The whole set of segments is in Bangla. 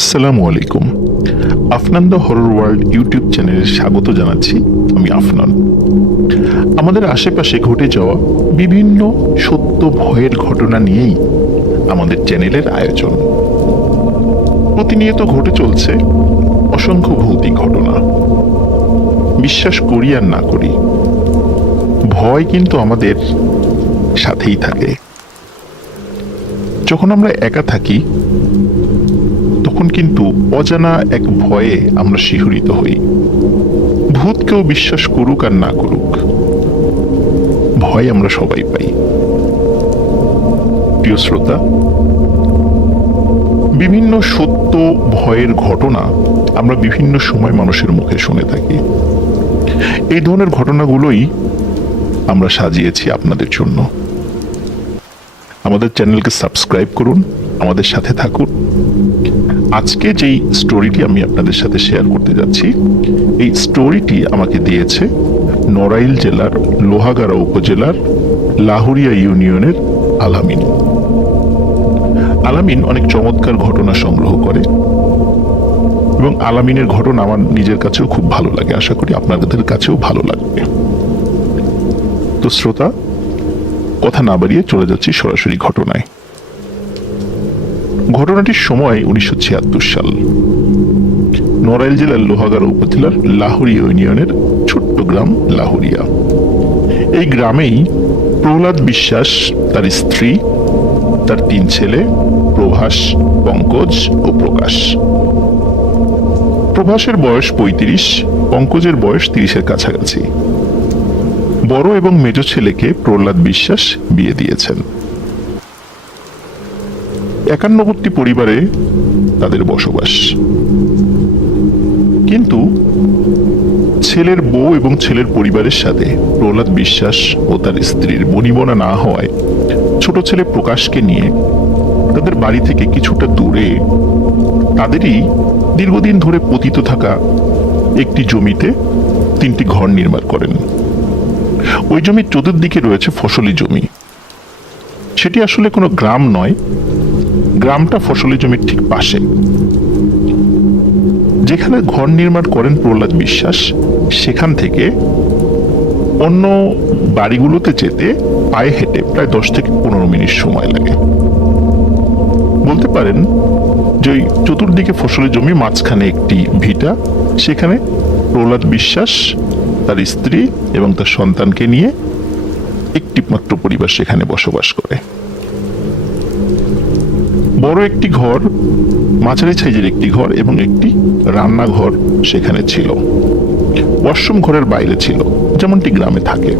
আসসালামু আলাইকুম। Afnan the horror world YouTube চ্যানেলে স্বাগত জানাচ্ছি। আমি আফনান। আমাদের আশেপাশে ঘটে যাওয়া বিভিন্ন সত্য ভয়ের ঘটনা নিয়েই আমাদের চ্যানেলের আয়োজন। প্রতিনিয়ত ঘটে চলছে অসংখ্য ভৌতিক ঘটনা। বিশ্বাস করি আর না করি, ভয় কিন্তু আমাদের সাথেই থাকে। যখন আমরা একা থাকি তখন কিন্তু অজানা এক ভয়ে আমরা শিহরিত হই। ভূত কেউ বিশ্বাস করুক আর না করুক, ভয় আমরা সবাই পাই। প্রিয় শ্রোতা, বিভিন্ন সত্য ভয়ের ঘটনা আমরা বিভিন্ন সময় মানুষের মুখে শুনে থাকি। এই ধরনের ঘটনাগুলোই আমরা সাজিয়েছি আপনাদের জন্য। আমাদের চ্যানেলকে সাবস্ক্রাইব করুন, আমাদের সাথে থাকুন। আজকে যেই স্টোরিটি আমি আপনাদের সাথে শেয়ার করতে যাচ্ছি, এই স্টোরিটি আমাকে দিয়েছে নড়াইল জেলার লোহাগাড়া উপজেলার লাহুরিয়া ইউনিয়নের আলামিন। আলামিন অনেক চমৎকার ঘটনা সংগ্রহ করে এবং আলামিনের ঘটনা আমার নিজের কাছেও খুব ভালো লাগে। আশা করি আপনাদের কাছেও ভালো লাগবে। তো শ্রোতা, কথা না বাড়িয়ে চলে যাচ্ছি সরাসরি ঘটনায়। ঘটনাটির সময় 1976 সাল। নড়াইল জেলার লোহাগাড়া উপজেলার লাহুরিয়া ইউনিয়নের ছোট্ট গ্রাম লাহুরিয়া। এই গ্রামেই প্রহ্লাদ বিশ্বাস, তার স্ত্রী, তার 3 ছেলে প্রভাস, পঙ্কজ ও প্রকাশ। প্রভাসের বয়স 35, পঙ্কজের বয়স 30-এর কাছাকাছি। বড় এবং মেজ ছেলেকে প্রহ্লাদ বিশ্বাস বিয়ে দিয়েছেন। একান্নবর্তী পরিবারে তাদের বসবাস। কিন্তু ছেলের বউ এবং ছেলের পরিবারের সাথে প্রহ্লাদ বিশ্বাস ও তার স্ত্রীর বনিবনা না হওয়ায় ছোট ছেলে প্রকাশকে নিয়ে তাদের বাড়ি থেকে কিছুটা দূরে তাদেরই দীর্ঘদিন ধরে পতিত থাকা একটি জমিতে 3টি ঘর নির্মাণ করেন। ওই জমির চতুর্দিকে রয়েছে ফসলি জমি। সেটি আসলে কোনো গ্রাম নয়, গ্রামটা ফসলি জমির ঠিক পাশে। যেখানে ঘর নির্মাণ করেন প্রহ্লাদ বিশ্বাস, সেখান থেকে অন্য বাড়িগুলোতে যেতে পায়ে হেঁটে প্রায় 10 থেকে 15 মিনিট সময় লাগে। বলতে পারেন যে ওই চতুর্দিকে ফসলি জমি, মাঝখানে একটি ভিটা, সেখানে প্রহ্লাদ বিশ্বাস, তার স্ত্রী এবং তার সন্তানকে নিয়ে একটি মাত্র পরিবার সেখানে বসবাস করে। বড় একটি ঘর, মাঝারি সাইজের একটি ঘর এবং একটি রান্নাঘর সেখানে ছিল। ওয়াশরুম ঘরের বাইরে ছিল, যেমনটি গ্রামে থাকে।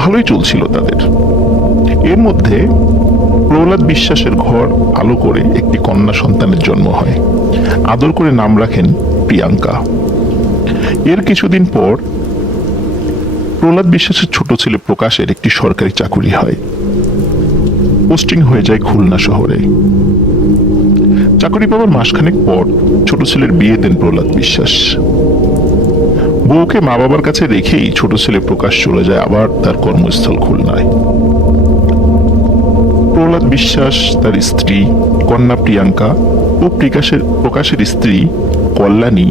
ভালোই চলছিল তাদের। এর মধ্যে প্রহ্লাদ বিশ্বাসের ঘর আলো করে একটি কন্যা সন্তানের জন্ম হয়। আদর করে নাম রাখেন প্রিয়াঙ্কা। এর কিছুদিন পর প্রহ্লাদ বিশ্বাসের ছোট ছেলে প্রকাশের একটি সরকারি চাকুরি হয়। পোস্টিং হয়ে যায় খুলনা শহরে। চাকরি পাওয়ার মাসখানেক পর ছোট ছেলের বিয়ে দেন প্রহ্লাদ বিশ্বাস। বউকে মা বাবার কাছে রেখেই ছোট ছেলে প্রকাশ চলে যায় আবার তার কর্মস্থল খুলনায়। প্রহ্লাদ বিশ্বাস, তার স্ত্রী কন্যা প্রিয়াঙ্কা ও প্রকাশের স্ত্রী কল্যাণী,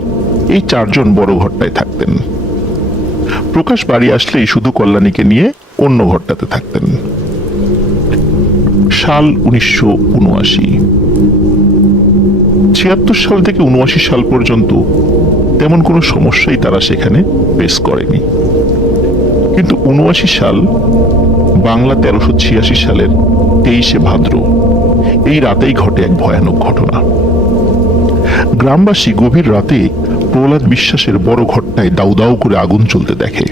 এই 4 জন বড় ঘরটায় থাকতেন। প্রকাশ বাড়ি আসলেই শুধু কল্যাণীকে নিয়ে অন্য ঘরটাতে থাকতেন। সাল 1979। 76 সাল থেকে 79 সাল পর্যন্ত তেমন কোনো সমস্যাই তারা সেখানে ফেস করেনি। কিন্তু 79 সাল, বাংলা 1386 সালের 23শে ভাদ্র, এই রাতেই ঘটে এক ভয়ানক ঘটনা। গ্রামবাসী গভীর রাতে প্রহ্লাদ বিশ্বাসের বড় ঘরটায় দাউ দাউ করে আগুন জ্বলতে দেখে।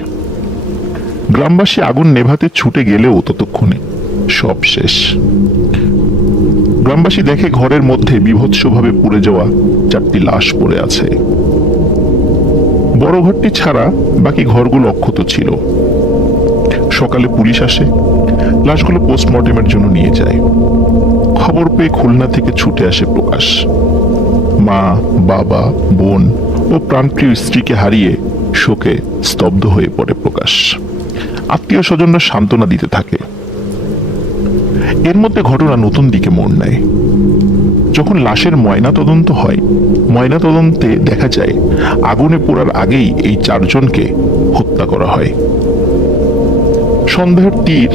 গ্রামবাসী আগুন নেভাতে ছুটে গেলেও ততক্ষণে সব শেষ। গ্রামবাসী দেখে ঘরের মধ্যে বীভৎসভাবে পুড়ে যাওয়া 4টি লাশ পড়ে আছে। বড় ঘরটি ছাড়া বাকি ঘরগুলো অক্ষত ছিল। সকালে পুলিশ আসে, লাশগুলো পোস্টমর্টেমের জন্য নিয়ে যায়। খবর পেয়ে খুলনা থেকে ছুটে আসে প্রকাশ। মা, বাবা, বোন ও প্রাণপ্রিয় স্ত্রীকে হারিয়ে শোকে স্তব্ধ হয়ে পড়ে প্রকাশ। আত্মীয় স্বজনরা সান্ত্বনা দিতে থাকে। এর মধ্যে ঘটনা নতুন দিকে মোড় নেয়। যখন লাশের ময়না তদন্ত হয়, ময়না তদন্তে দেখা যায় আগুনে পোড়ার আগেই এই চারজনকে হত্যা করা হয়। সন্দেহের তীর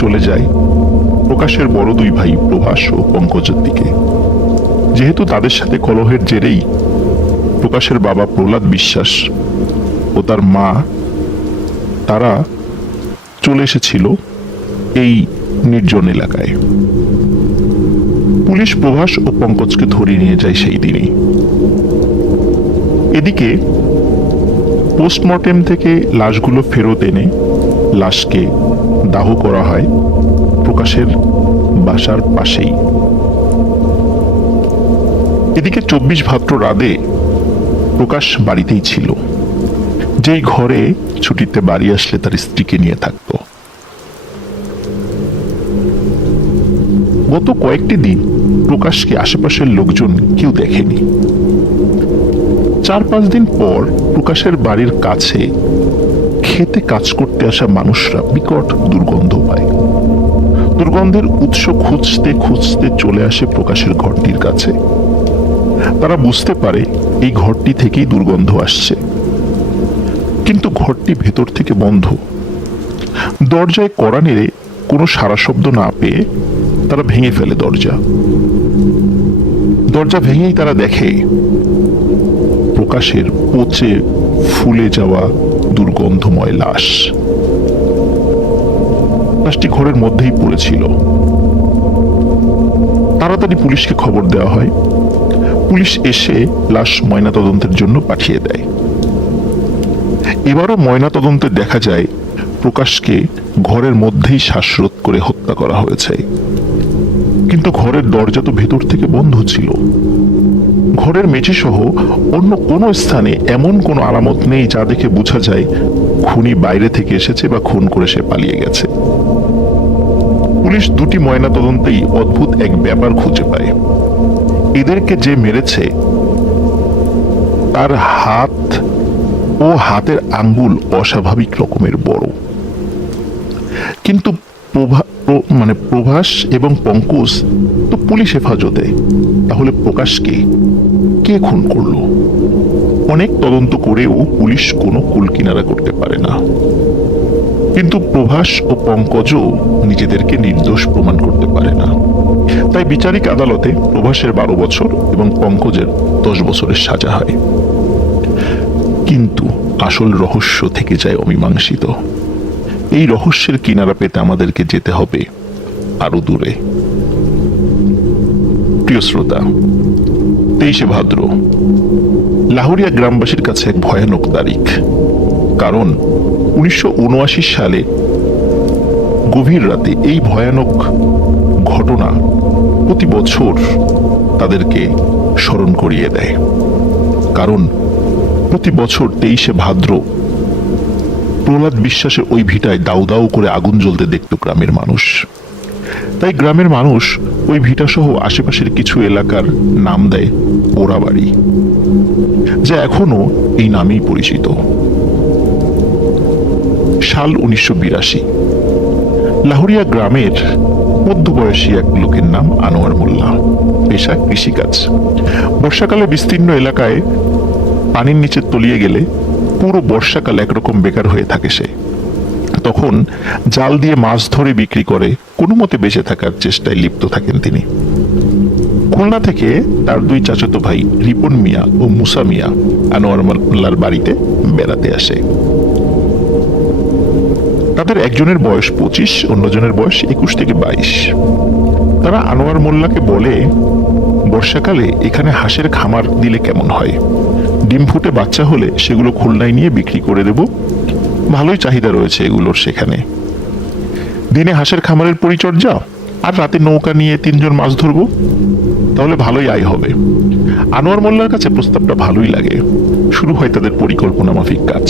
চলে যায় প্রকাশের বড় দুই ভাই প্রভাস ও পঙ্কজের দিকে। যেহেতু তাদের সাথে কলহের জেরেই প্রকাশের বাবা প্রহ্লাদ বিশ্বাস ও তার মা তারা চলে এসেছিল এই নির্জন এলাকায়। পুলিশ প্রভাস ও পঙ্কজকে ধরে নিয়ে যায় সেই দিনই। এদিকে পোস্টমর্টেম থেকে লাশগুলো ফেরত এনে লাশকে দাহ করা হয় প্রকাশের বাসার পাশেই। এদিকে 24 ভাদ্র রাতে প্রকাশ বাড়িতেই ছিল, যেই ঘরে ছুটিতে বাড়ি আসলে তার স্ত্রীকে নিয়ে থাকত। গত কয়েকটি দিন প্রকাশকে আশেপাশের লোকজন কেউ দেখেনি। 4-5 দিন পর প্রকাশের বাড়ির কাছে খেতে কাজ করতে আসা মানুষরা বিকট দুর্গন্ধ পায়। দুর্গন্ধের উৎস খুঁজতে খুঁজতে চলে আসে প্রকাশের ঘরটির কাছে। তারা বুঝতে পারে এই ঘরটি থেকেই দুর্গন্ধ আসছে, কিন্তু ঘরটি ভেতর থেকে বন্ধ। দরজায় কড়া নেড়ে কোনো সাড়া শব্দ না পেয়ে তারা ভেঙে ফেলে দরজা। দরজা ভেঙেই তারা দেখে প্রকাশের পচে ফুলে যাওয়া দুর্গন্ধময় লাশ। লাশটি ঘরের মধ্যেই পড়েছিল। তাড়াতাড়ি পুলিশকে খবর দেওয়া হয়। পুলিশ এসে লাশ ময়নাতদন্তের জন্য পাঠিয়ে দেয়। এবারও ময়নাতদন্তে দেখা যায় প্রকাশকে ঘরের মধ্যেই শ্বাসরোধ করে হত্যা করা হয়েছে, কিন্তু ঘরের দরজা তো ভেতর থেকে বন্ধ ছিল। ঘরের মেঝে সহ অন্য কোনো স্থানে এমন কোনো আলামত নেই যা দেখে বোঝা যায় খুনি বাইরে থেকে এসেছে বা খুন করে সে পালিয়ে গেছে। পুলিশ দুটি ময়নাতদন্তেই অদ্ভুত এক ব্যাপার খুঁজে পায়। এদেরকে যে মেরেছে তার হাত ও হাতের আঙ্গুল অস্বাভাবিক রকমের বড়, কিন্তু প্রভাস এবং পঙ্কজ তো পুলিশ হেফাজতে। তাহলে প্রকাশকে কে খুন করলো? অনেক তদন্ত করেও পুলিশ কোনো কুলকিনারা করতে পারে না। কিন্তু প্রভাস ও পঙ্কজও নিজেদেরকে নির্দোষ প্রমাণ করতে পারে না। তাই বিচারিক আদালতে প্রভাসের 12 বছর এবং পঙ্কজের 10 বছরের সাজা হয়। কিন্তু আসল রহস্য থেকে যায় অমীমাংসিত। এই রহস্যের কিনারা পেতে আমাদেরকে যেতে হবে আরো দূরে। প্রিয় শ্রোতা, 23শে ভাদ্র লাহুরিয়া গ্রামবাসীর কাছে এক ভয়ানক তারিখ। কারণ 1979 সালে গভীর রাতে এই ভয়ানক ঘটনা প্রতি বছর তাদেরকে স্মরণ করিয়ে দেয়। কারণ প্রতি বছর 23শে ভাদ্র প্রহ্লাদ বিশ্বাসের ওই ভিটায় দাউ দাউ করে আগুন জ্বলতে দেখত গ্রামের মানুষ। তাই গ্রামের মানুষ ওই ভিটা সহ আশেপাশের কিছু এলাকার নাম দেয় পোড়াবাড়ি, যা এখনো এই নামেই পরিচিত। সাল 1982। লাহুরিয়া গ্রামের মধ্যবয়সী এক লোকের নাম আনোয়ার মোল্লা, পেশা কৃষিকাজ। বর্ষাকালে বিস্তীর্ণ এলাকায় পানির নিচে তলিয়ে গেলে পুরো বর্ষাকাল একরকম বেকার হয়ে থাকে সে। তখন জাল দিয়ে মাছ ধরে বিক্রি করে কোনো মতে বেঁচে থাকার চেষ্টায় লিপ্ত থাকেন তিনি। খুলনা থেকে তার দুই চাচাতো ভাই রিপন মিয়া ও মুসা মিয়া আনোয়ার মোল্লার বাড়িতে বেড়াতে আসে। তাদের একজনের বয়স 25, অন্যজনের বয়স 21 থেকে 22। তারা আনোয়ার মোল্লাকে বলে, বর্ষাকালে এখানে হাঁসের খামার দিলে কেমন হয়? ডিম ফুটে বাচ্চা হলে সেগুলো খুলনায় নিয়ে বিক্রি করে দেব, ভালোই চাহিদা রয়েছে এগুলোর সেখানে। দিনে হাঁসের খামারের পরিচর্যা আর রাতে নৌকা নিয়ে 3 জন মাছ ধরবো, তাহলে ভালোই আয় হবে। আনোয়ার মোল্লার কাছে প্রস্তাবটা ভালোই লাগে। শুরু হয় তাদের পরিকল্পনা মাফিক কাজ।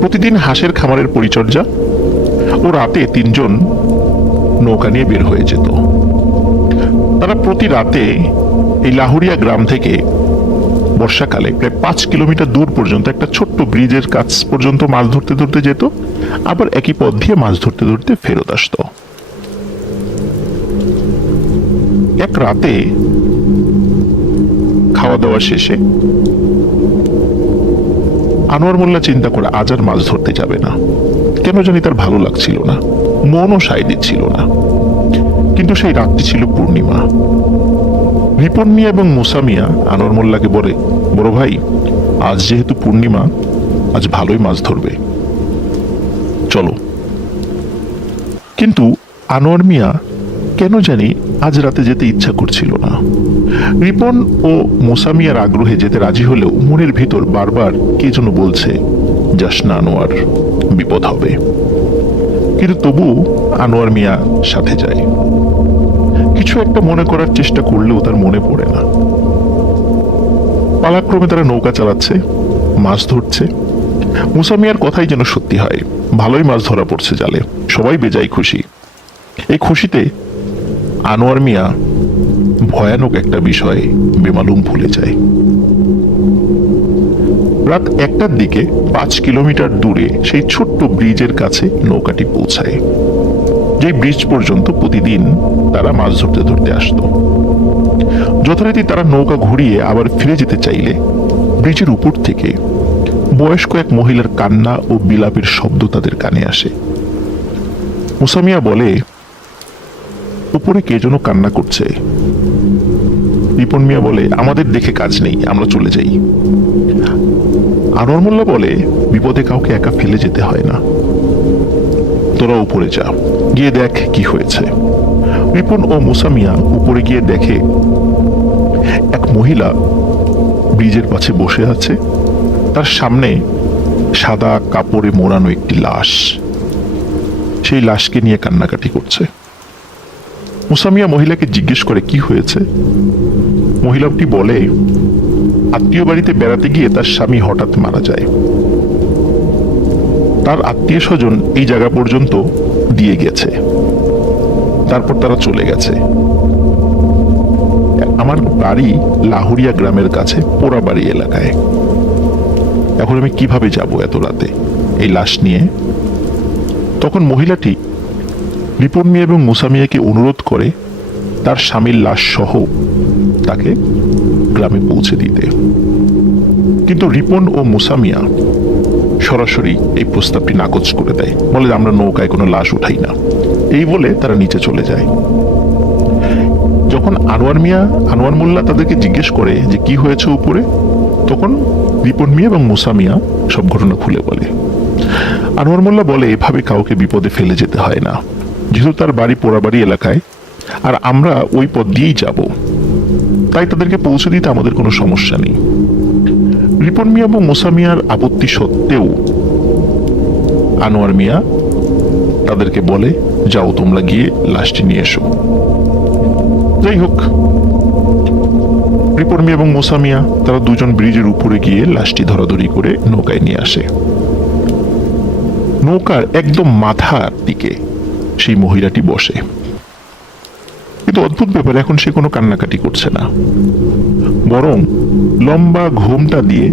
প্রতিদিন হাঁসের খামারের পরিচর্যা ও রাতে 3 জন নৌকা নিয়ে বের হয়ে যেত। তারা প্রতি রাতে এই লাহুরিয়া গ্রাম থেকে বর্ষাকালে প্রায় 5 কিলোমিটার দূর পর্যন্ত একটা ছোট্ট ব্রিজের কাছ পর্যন্ত মাছ ধরতে ধরতে যেত, আবার একই পথ দিয়ে মাছ ধরতে ধরতে ফেরত আসতো। এক রাতে খাওয়া দাওয়া শেষে আনোয়ার মোল্লা চিন্তা করে আজ আর মাছ ধরতে যাবে না। কেন জানি তার ভালো লাগছিল না, মনও সায় দিচ্ছিল না। কিন্তু সেই রাতটি ছিল পূর্ণিমা। রিপন মিয়া এবং মুসা মিয়া আনোয়ার মোল্লাকে বলে, বড় ভাই, আজ যেহেতু পূর্ণিমা, আজ ভালোই মাছ ধরবে, চলো। কিন্তু আনোয়ার মিয়া কেন জানি আজ রাতে যেতে ইচ্ছা করছিল না। রিপন ও মুসা মিয়ার আগ্রহে যেতে রাজি হলেও মনের ভিতর বারবার কে যেন বলছে, যাস না আনোয়ার, বিপদ হবে। কিন্তু তবু আনোয়ার মিয়া সাথে যায়। কিছু একটা মনে করার চেষ্টা করলেও তার মনে পড়ে না। পালাক্রমে তারা নৌকা চালাচ্ছে, মাছ ধরছে। মুসা মিয়ার কথাই যেন সত্যি হয়, ভালোই মাছ ধরা পড়ছে জালে, সবাই বেজায় খুশি। এই খুশিতে আনোয়ার মিয়া ভয়ানক একটা বিষয়ে বেমালুম ভুলে যায়। রাত 1টার দিকে 5 কিলোমিটার দূরে সেই ছোট্ট ব্রিজের কাছে নৌকাটি পৌঁছায়, যে ব্রিজ পর্যন্ত প্রতিদিন তারা মাছ ধরতে ধরতে আসতো। যথারীতি তারা নৌকা ঘুরিয়ে আবার ফিরে যেতে চাইলে ব্রিজের উপর থেকে বয়স্ক এক মহিলার কান্না ও বিলাপের শব্দ তাদের কানে আসে। মুসা মিয়া বলে, উপরে কে যেন কান্না করছে। রিপন মিয়া বলে, আমাদের দেখে কাজ নেই, আমরা চলে যাই। আনোয়ার মোল্লা বলে, বিপদে কাউকে একা ফেলে যেতে হয় না, তোরা উপরে যা, গিয়ে দেখ কি হয়েছে। রিপন ও মুসা মিয়া উপরে গিয়ে দেখে এক মহিলা ব্রিজের পাশে বসে আছে, তার সামনে সাদা কাপড়ে মোড়ানো একটি লাশ। সেই লাশকে নিয়ে কান্নাকাটি করছে। মুসা মিয়া মহিলাকে জিজ্ঞেস করে কি হয়েছে। মহিলাটি বলে, আত্মীয় বাড়িতে বেড়াতে গিয়ে তার স্বামী হঠাৎ মারা যায়। তার আত্মীয় স্বজন এই জায়গা পর্যন্ত দিয়ে গেছে, তারপর তারা চলে গেছে। আমার বাড়ি লাহুরিয়া গ্রামের কাছে পোড়াবাড়ি এলাকায়। এখন আমি কিভাবে যাব এত রাতে এই লাশ নিয়ে? তখন মহিলাটি রিপন মিয়া এবং মুসা মিয়াকে অনুরোধ করে তার স্বামীর লাশ সহ তাকে গ্রামে পৌঁছে দিতে। কিন্তু রিপন ও মুসা মিয়া সরাসরি এই প্রস্তাবটি নাকচ করে দেয়, বলে আমরা নৌকায় কোনো লাশ উঠাই না। এই বলে তারা নিচে চলে যায়। যখন আনোয়ার মোল্লা তাদেরকে জিজ্ঞেস করে যে কি হয়েছে উপরে, তখন রিপন মিয়া এবং মুসা মিয়া সব ঘটনা খুলে বলে। আনোয়ার মোল্লা বলে, এভাবে কাউকে বিপদে ফেলে যেতে হয় না, যেহেতু তার বাড়ি পোড়াবাড়ি এলাকায় আর আমরা ওই পথ দিয়েই যাব, তাই তাদেরকে পৌঁছে দিতে আমাদের কোনো সমস্যা নেই। রিপন মিয়া এবং মুসা মিয়ার আপত্তি সত্ত্বেও আনোয়ার মিয়া তাদেরকে বলে, যাও তোমরা গিয়ে লাশটি নিয়ে এসো। যাই হোক, রিপন মিয়া এবং মুসা মিয়া তারা দুজন ব্রিজের উপরে গিয়ে লাশটি ধরাধরি করে নৌকায় নিয়ে আসে। নৌকার একদম মাথার দিকে সেই মহিলাটি বসে। কিন্তু অদ্ভুত ব্যাপার, এখন সে কোনো কান্নাকাটি করছে না, বরং লম্বা ঘোমটা দিয়ে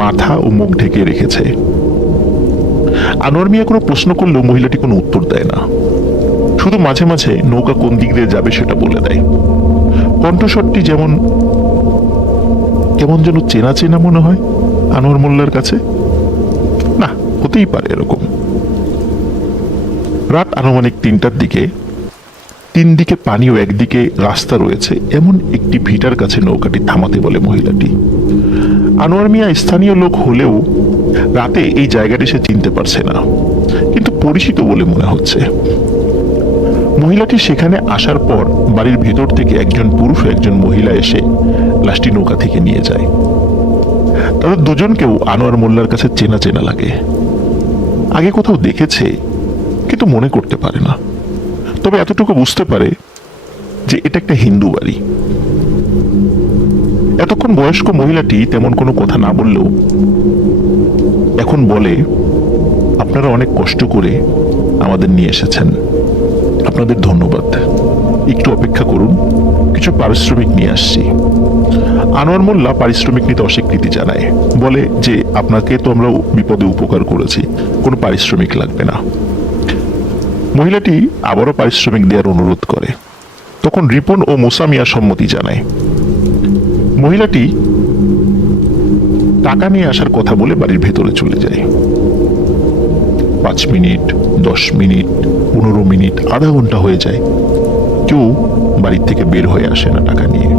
মাথা ও মুখ ঢেকে রেখেছে। আনোয়ার মিয়া কোনো প্রশ্ন করলেও মহিলাটি কোনো উত্তর দেয় না, শুধু মাঝে মাঝে নৌকা কোন দিক দিয়ে যাবে সেটা বলে দেয়। কণ্ঠস্বরটি যেমন কেমন যেন চেনা চেনা মনে হয় আনোয়ার মোল্লার কাছে। না, হতেই পারে এরকম। রাত আনুমানিক 3টার দিকে 3 দিকে পানি ও একদিকে রাস্তা রয়েছে এমন একটি ভিটার কাছে নৌকাটি থামাতে বলে মহিলাটি। আনোয়ার মিয়া স্থানীয় লোক হলেও রাতে এই জায়গাটি সে চিনতে পারছে না, কিন্তু পরিচিত বলে মনে হচ্ছে। মহিলাটি সেখানে আসার পর বাড়ির ভেতর থেকে একজন পুরুষ ও একজন মহিলা এসে লাশটি নৌকা থেকে নিয়ে যায়। তাদের দুজনকেও আনোয়ার মোল্লার কাছে চেনা চেনা লাগে, আগে কোথাও দেখেছে কিন্তু মনে করতে পারে না। তবে এতটুকু বুঝতে পারে যে এটা একটা হিন্দু বাড়ি। এতক্ষণ বয়স্ক মহিলাটি তেমন কোনো কথা না বললেও এখন বলে, আপনারা অনেক কষ্ট করে আমাদের নিয়ে এসেছেন, আপনাদের ধন্যবাদ, একটু অপেক্ষা করুন, কিছু পারিশ্রমিক নিয়ে আসছি। আনোয়ার মোল্লা পারিশ্রমিক নিতে অস্বীকৃতি জানায়, বলে যে আপনাকে তো আমরা বিপদে উপকার করেছি, কোনো পারিশ্রমিক লাগবে না। মহিলাটি আবারও পারিশ্রমিক দেওয়ার অনুরোধ করে, তখন রিপন ও মুসা মিয়া সম্মতি জানায়। মহিলাটি টাকা নিয়ে আসার কথা বলে বাড়ির ভেতরে চলে যায়। 5 মিনিট, 10 মিনিট, 15 মিনিট, আধা ঘন্টা হয়ে যায়, কেউ বাড়ির থেকে বের হয়ে আসে না টাকা নিয়ে।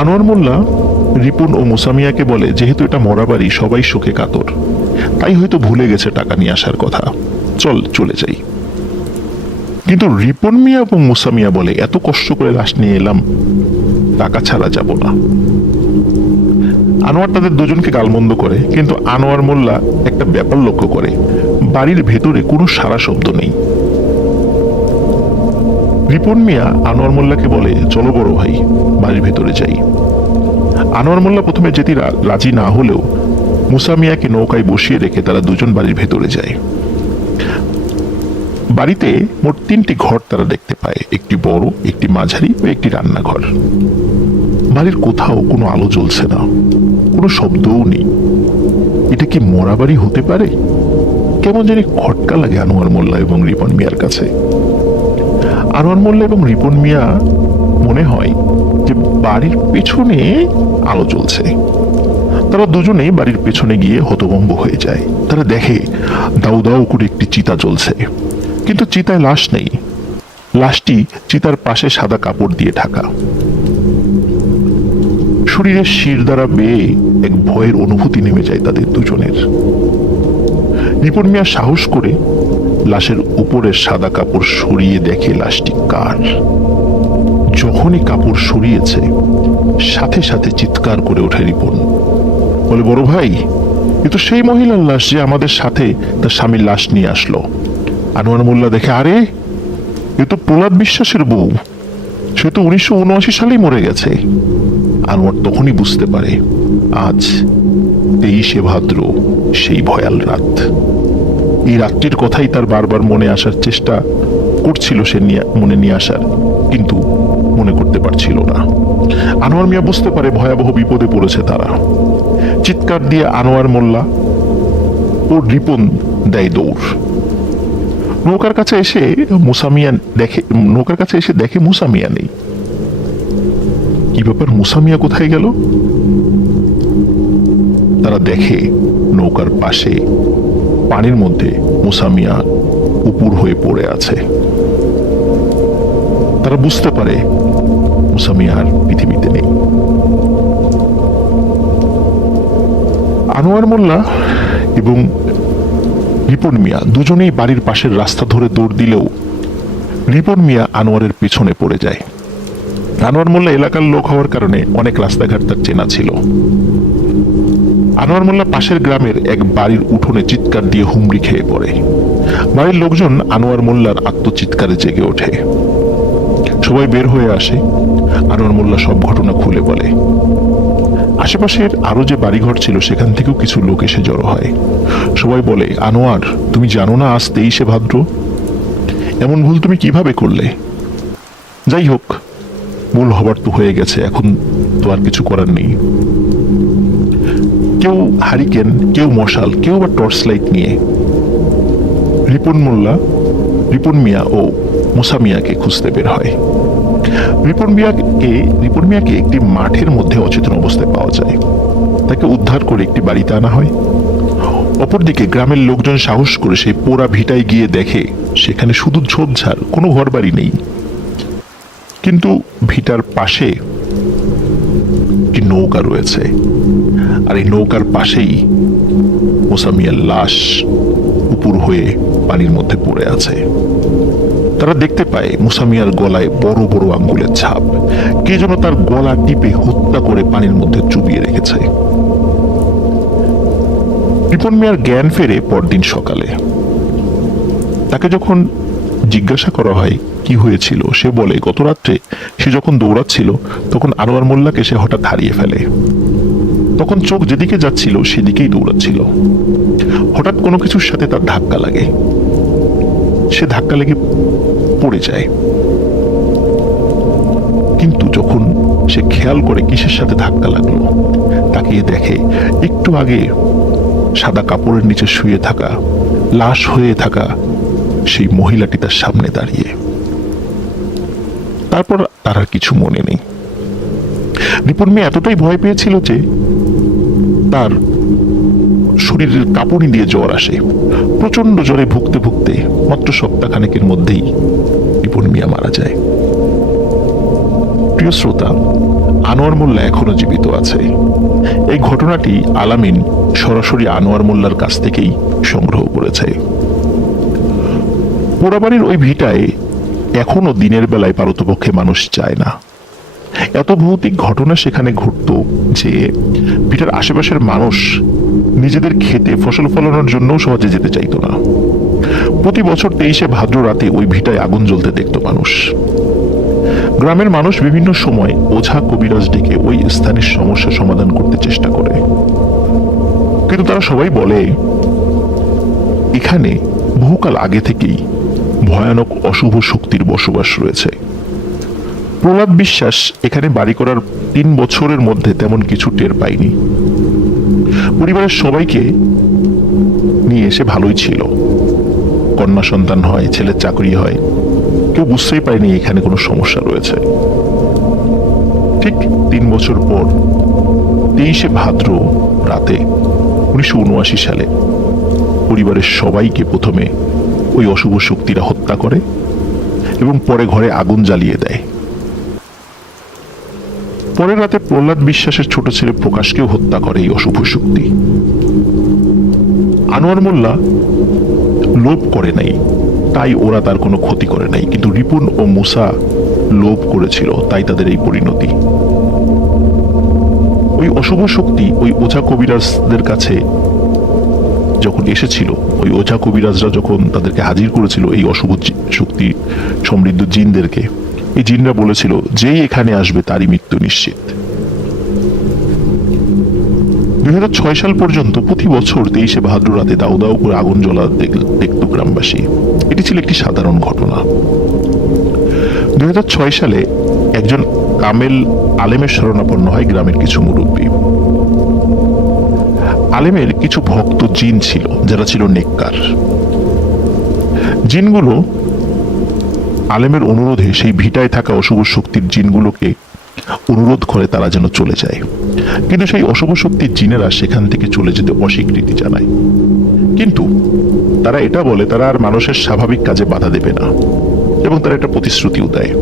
আনোয়ার মোল্লা রিপন ও মুসা মিয়াকে বলে, যেহেতু এটা মরা বাড়ি, সবাই শোকে কাতর, তাই হয়তো ভুলে গেছে টাকা নিয়ে আসার কথা, চলে যাই। কিন্তু রিপন মিয়া এবং মুসা মিয়া বলে, এত কষ্ট করে লাশ নিয়ে এলাম, টাকা ছাড়া যাব না। আনোয়ার তাদের দুজনকে গালমন্দ করে, কিন্তু আনোয়ার মোল্লা একটা ব্যাপার লক্ষ্য করে, বাড়ির ভেতরে কোনো সারা শব্দ নেই। রিপন মিয়া আনোয়ার মোল্লাকে বলে, চলো বড় ভাই, বাড়ির ভেতরে যাই। আনোয়ার মোল্লা প্রথমে যেতে রাজি না হলেও মুসা মিয়াকে নৌকায় বসিয়ে রেখে তারা দুজন বাড়ির ভেতরে যায়। বাড়িতে মোট 3টি ঘর তারা দেখতে পায়, একটি বড়, একটি মাঝারি ও একটি রান্নাঘর। বাড়ির কোথাও কোনো আলো জ্বলছে না, কোনো শব্দও নেই। এটা কি মরা বাড়ি হতে পারে? কেমন জানি খটকা লাগে আনোয়ার মোল্লা এবং রিপন মিয়ার কাছে। আনোয়ার মোল্লা এবং রিপন মিয়া মনে হয় যে বাড়ির পেছনে আলো জ্বলছে। তারা দুজনে বাড়ির পেছনে গিয়ে হতভম্ব হয়ে যায়। তারা দেখে দাউ দাউ করে একটি চিতা জ্বলছে, কিন্তু চিতায় লাশ নেই। লাশটি চিতার পাশে সাদা কাপড় দিয়ে ঢাকা। শরীরের শির দ্বারা বেয়ে এক ভয়ের অনুভূতি নেমে যায় তাদের দুজনের। রিপন মিয়া সাহস করে লাশের উপরের সাদা কাপড় সরিয়ে দেখে লাশটি কার। যখনই কাপড় সরিয়েছে, সাথে সাথে চিৎকার করে ওঠে রিপন, বলে, বড় ভাই, এ তো সেই মহিলার লাশ যে আমাদের সাথে তার স্বামীর লাশ নিয়ে আসলো। আনোয়ার মোল্লা দেখে, আরে এ তো প্রহ্লাদ বিশ্বাসের বউ, সে তো 1979 সালেই মরে গেছে। আনোয়ার তখনই বুঝতে পারে আজ 23শে ভাদ্র, সেই ভয়াল রাত। এই রাত্রির কথাই তার বারবার মনে আসার চেষ্টা করছিল, সে মনে নিয়ে আসার, কিন্তু মনে করতে পারছিল না। আনোয়ার মিয়া বুঝতে পারে ভয়াবহ বিপদে পড়েছে তারা। চিৎকার দিয়ে আনোয়ার মোল্লা ও রিপন দেয় দৌড়। নৌকার কাছে এসে দেখে মুসা মিয়া নেই। কি ব্যাপার, মুসা মিয়া কোথায় গেল? তারা দেখে নৌকার পাশে পানির মধ্যে মুসা মিয়া উপুর হয়ে পড়ে আছে। তারা বুঝতে পারে মুসা মিয়া আর পৃথিবীতে নেই। আনোয়ার মোল্লা এবং রিপন মিয়া দুজনেই বাড়ির পাশের রাস্তা ধরে দৌড় দিলেও রিপন মিয়া আনোয়ারের পেছনে পড়ে যায়। আনোয়ার মোল্লা এলাকার লোক হওয়ার কারণে অনেক রাস্তাঘাট তার চেনা ছিল। আনোয়ার মোল্লা পাশের গ্রামের এক বাড়ির উঠোনে চিৎকার দিয়ে হুমড়ি খেয়ে পড়ে। বাড়ির লোকজন আনোয়ার মোল্লার আত্মচিৎকারে জেগে ওঠে। সবাই বের হয়ে আসে। আনোয়ার মোল্লা সব ঘটনা খুলে বলে। আশেপাশের আরো যে বাড়িঘর ছিল সেখান থেকেও কিছু লোক এসে জড়ো হয়। সবাই বলে, আনোয়ার, তুমি জানো না আজ 23শে ভাদ্র? এমন ভুল তুমি কিভাবে করলে? যাই হোক, ভুল হবার তো হয়ে গেছে, এখন তো আর কিছু করার নেই। কেউ হারিকেন, কেউ মশাল, কেউ বা টর্চ লাইট নিয়ে রিপন মিয়া ও মুসা মিয়াকে খুঁজতে বের হয়। রিপন মিয়াকে একটি মাঠের মধ্যে অচেতন অবস্থায় পাওয়া যায়। তাকে উদ্ধার করে একটি বাড়িতে আনা হয়। অপরদিকে গ্রামের লোকজন সাহস করে সেই পোড়া ভিটায় গিয়ে দেখে সেখানে শুধু ঝোপঝাড়, কোনো ঘর বাড়ি নেই। কিন্তু ভিটার পাশে একটি নৌকা রয়েছে, আর এই নৌকার পাশেই মুসা মিয়ার লাশ উপুর হয়ে পানির মধ্যে পড়ে আছে। তারা দেখতে পায় মুসা মিয়ার গলায় বড় বড় আঙ্গুলের ছাপ। কে যেন তার গলা টিপে হত্যা করে পানির মধ্যে চুবিয়ে রেখেছে। রিপন মিয়ার জ্ঞান ফেরে পরদিন সকালে। তাকে যখন জিজ্ঞাসা করা হয় কি হয়েছিল, সে বলে গত রাত্রে সে যখন দৌড়াচ্ছিল তখন আনোয়ার মোল্লাকে সে হঠাৎ হারিয়ে ফেলে। তখন চোখ যেদিকে যাচ্ছিল সেদিকেই দৌড়াচ্ছিল। হঠাৎ কোনো কিছুর সাথে তার ধাক্কা লাগে, সে ধাক্কা লেগে পড়ে যায়। কিন্তু যখন সে খেয়াল করে কিসের সাথে ধাক্কা লাগলো, তাকিয়ে দেখে একটু আগে সাদা কাপড়ের নিচে শুয়ে থাকা, লাশ হয়ে থাকা সেই মহিলাটি তার সামনে দাঁড়িয়ে। তারপর তার আর কিছু মনে নেই। রিপন মিয়া এতটাই ভয় পেয়েছিল যে তার শরীরের কাঁপুনি দিয়ে জ্বর আসে। প্রচন্ড জ্বরে ভুগতে ভুগতে মাত্র সপ্তাহখানেকের মধ্যেই রিপন মিয়া মারা যায়। প্রিয় শ্রোতা, আনোয়ার মোল্লা এখনো জীবিত আছে। এই ঘটনাটি আলামিন সরাসরি আনোয়ার মোল্লার কাছ থেকেই সংগ্রহ করেছে। পোড়াবাড়ির ওই ভিটায় এখনো দিনের বেলায় পারতপক্ষে মানুষ যায় না। এত ভৌতিক ঘটনা সেখানে ঘটতো যে ভিটার আশেপাশের মানুষ নিজেদের খেতে ফসল ফলানোর জন্য সহজে যেতে চাইতো না। প্রতি বছর 23শে ভাদ্র রাতে ওই ভিটায় আগুন জ্বলতে দেখত মানুষ। গ্রামের মানুষ বিভিন্ন সময় ওঝা কবিরাজ ডেকে ওই স্থানের সমস্যা সমাধান করতে চেষ্টা করে, কিন্তু তারা সবাই বলে এখানে বহুকাল আগে থেকেই ভয়ানক অশুভ শক্তির বসবাস রয়েছে। প্রহ্লাদ বিশ্বাস এখানে বাড়ি করার 3 বছরের মধ্যে তেমন কিছু টের পায়নি। পরিবারের সবাইকে নিয়ে এসে ভালোই ছিল, কন্যা সন্তান হয়, ছেলের চাকরি হয়, কেউ বুঝতেই পারেনি এখানে কোনো সমস্যা রয়েছে। ঠিক 3 বছর পর 23শে ভাদ্র রাতে 1979 সালে পরিবারের সবাইকে প্রথমে ওই অশুভ শক্তিরা হত্যা করে এবং পরে ঘরে আগুন জ্বালিয়ে দেয়। পরের রাতে প্রহ্লাদ বিশ্বাসের ছোট ছেলে প্রকাশকেও হত্যা করে এই অশুভ শক্তি। আনোয়ার মোল্লা লোভ করে নাই, তাই ওরা তার কোনো ক্ষতি করে নাই, কিন্তু রিপন ও মুসা লোভ করেছিল, তাই তাদের এই পরিণতি। ওই অশুভ শক্তি ওই ওঝা কবিরাজদের কাছে যখন এসেছিল, ওই ওঝা কবিরাজরা যখন তাদেরকে হাজির করেছিল এই অশুভ শক্তি সমৃদ্ধ জিনদেরকে, এই জিনরা বলেছিল যেই এখানে আসবে তারই মৃত্যু নিশ্চিত। 2006 সাল পর্যন্ত প্রতি বছর 23শে ভাদ্র রাতে দাউ দাউ করে আগুন জ্বলা দেখত গ্রামবাসী। এটি ছিল একটি সাধারণ ঘটনা। 2006 সালে একজন কামেল আলেমের শরণাপন্ন হয় গ্রামের কিছু মুরব্বী। আলেমের কিছু ভক্ত জিন ছিল যারা ছিল নেককার। জিনগুলো আলেমের অনুরোধে সেই ভিটায় থাকা অশুভ শক্তির জিনগুলোকে অনুরোধ করে তারা যেন চলে যায়, কিন্তু সেই অশুভ শক্তির জিনেরা সেখান থেকে চলে যেতে অস্বীকৃতি জানায়। কিন্তু তারা এটা বলে তারা আর মানুষের স্বাভাবিক কাজে বাধা দেবে না, এবং তারা একটা প্রতিশ্রুতিও দেয়,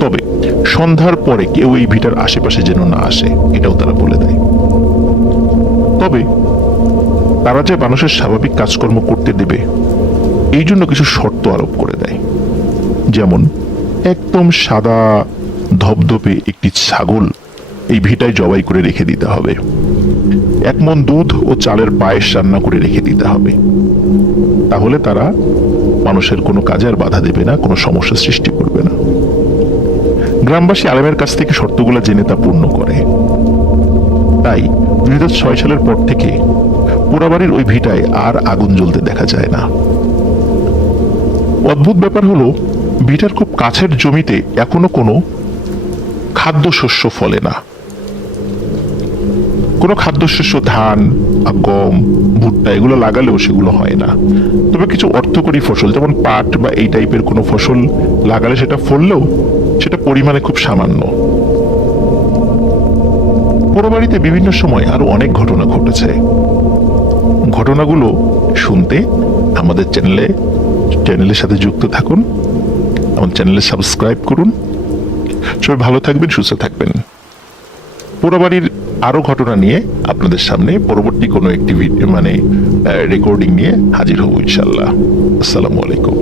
তবে সন্ধ্যার পরে কেউ এই ভিটার আশেপাশে যেন না আসে, এটাও তারা বলে দেয়। তবে তারা যে মানুষের স্বাভাবিক কাজকর্ম করতে দেবে এই জন্য কিছু শর্ত আরোপ করে দেয়, যেমন একদম সাদা ধবধবে একটি ছাগল এই ভিটায় জবাই করে রেখে দিতে হবে, 1 মণ দুধ ও চালের পায়েস রান্না করে রেখে দিতে হবে। তাহলে তারা মানুষের কোনো কাজে আর বাধা দেবে না, কোনো সমস্যা সৃষ্টি করবে না। গ্রামবাসী আলেমের কাছ থেকে শর্তগুলো জেনে তা পূর্ণ করে। তাই 2006 সালের পর থেকে পোড়াবাড়ির ওই ভিটায় আর আগুন জ্বলতে দেখা যায় না। অদ্ভুত ব্যাপার হলো, ভিটার খুব কাছের জমিতে এখনো কোনো খাদ্যশস্য ফলে না। কোনো খাদ্যশস্য, ধান, গম, ভুট্টা এগুলো লাগালেও সেগুলো হয় না। তবে কিছু অর্থকরী ফসল যেমন পাট বা এই টাইপের কোনো ফসল লাগালে সেটা ফললেও সেটা পরিমাণে খুব সামান্য। পোড়াবাড়িতে বিভিন্ন সময় আরো অনেক ঘটনা ঘটেছে। ঘটনাগুলো শুনতে আমাদের চ্যানেলের সাথে যুক্ত থাকুন, আমাদের চ্যানেলে সাবস্ক্রাইব করুন। সবাই ভালো থাকবেন, সুস্থ থাকবেন। পোড়াবাড়ির আরো ঘটনা নিয়ে আপনাদের সামনে পরবর্তী কোনো একটি রেকর্ডিং নিয়ে হাজির হব ইনশাল্লাহ। আসসালামু আলাইকুম।